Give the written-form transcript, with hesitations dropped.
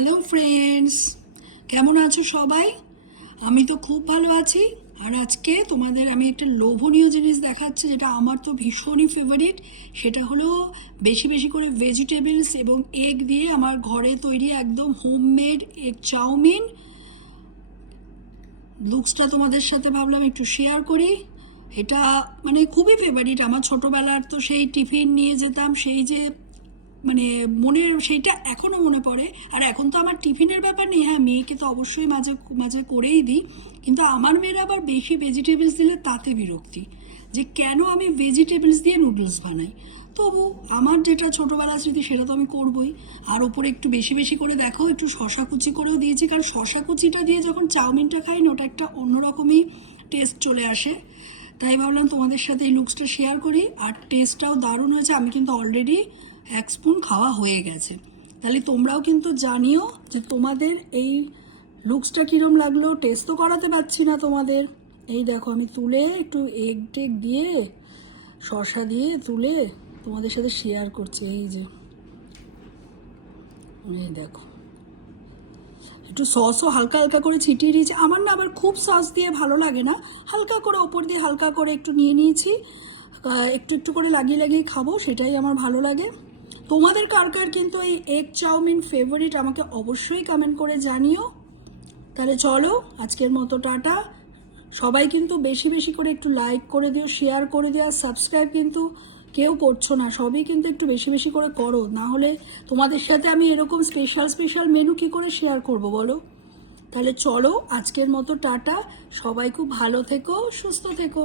Hello friends, কেমন আছো সবাই? আমি তো খুব ভালো আছি। আর আজকে তোমাদের আমি একটা লোভনীয় জিনিস দেখাচ্ছি, যেটা আমার তো ভীষণই ফেভারিট। সেটা হলো বেশি বেশি করে ভেজিটেবলস এবং এগ দিয়ে আমার ঘরে তৈরি একদম হোমমেড এগ চাউমিন। লুকসটা তোমাদের সাথে ভাবলাম একটু শেয়ার করি। এটা মানে খুবই ফেভারিট আমার, ছোটোবেলার তো সেই টিফিন নিয়ে যেতাম, সেই যে মানে মনের সেইটা এখনও মনে পড়ে। আর এখন তো আমার টিফিনের ব্যাপার নেই, হ্যাঁ মেয়েকে তো অবশ্যই মাঝে মাঝে করেই দিই, কিন্তু আমার মেয়েরা আবার বেশি ভেজিটেবলস দিলে তাতে বিরক্তি, যে কেন আমি ভেজিটেবলস দিয়ে নুডলস বানাই। তবু আমার যেটা ছোটোবেলার স্মৃতি সেটা তো আমি করবই। আর ওপরে একটু বেশি বেশি করে দেখো একটু শশা কুচি করেও দিয়েছি, কারণ শশা কুচিটা দিয়ে যখন চাউমিনটা খাই না, ওটা একটা অন্যরকমই টেস্ট চলে আসে। তাই ভাবলাম তোমাদের সাথে এই লুকসটা শেয়ার করি। আর টেস্টটাও দারুণ হয়েছে, আমি কিন্তু অলরেডি 1 স্পুন খাওয়া হয়ে গেছে। তাহলে তোমরাও কিন্তু জানিও যে তোমাদের এই লুকসটা কীরম লাগলো। টেস্ট তো করাতে পারছি না তোমাদের। এই দেখো আমি তুলে একটু এগ টেগ দিয়ে শসা দিয়ে তুলে তোমাদের সাথে শেয়ার করছি। এই যে এই দেখো, একটু সসও হালকা হালকা করে ছিটিয়ে নিয়েছি। আমার না আবার খুব সস দিয়ে ভালো লাগে না, হালকা করে ওপর দিয়ে হালকা করে একটু নিয়ে নিয়েছি। একটু একটু করে লাগিয়ে লাগিয়ে খাবো, সেটাই আমার ভালো লাগে। তোমাদের কার কার কিন্তু এই এগ চাউমিন ফেভারিট আমাকে অবশ্যই কমেন্ট করে জানিও। তাহলে চলো আজকের মতো টাটা। সবাই কিন্তু বেশি বেশি করে একটু লাইক করে দিও, শেয়ার করে দিও। আর সাবস্ক্রাইব কিন্তু কেউ করছো না, সবই কিন্তু একটু বেশি বেশি করে করো, না হলে তোমাদের সাথে আমি এরকম স্পেশাল স্পেশাল মেনু কি করে শেয়ার করব বলো। তাহলে চলো আজকের মতো টাটা। সবাই খুব ভালো থেকো, সুস্থ থেকো।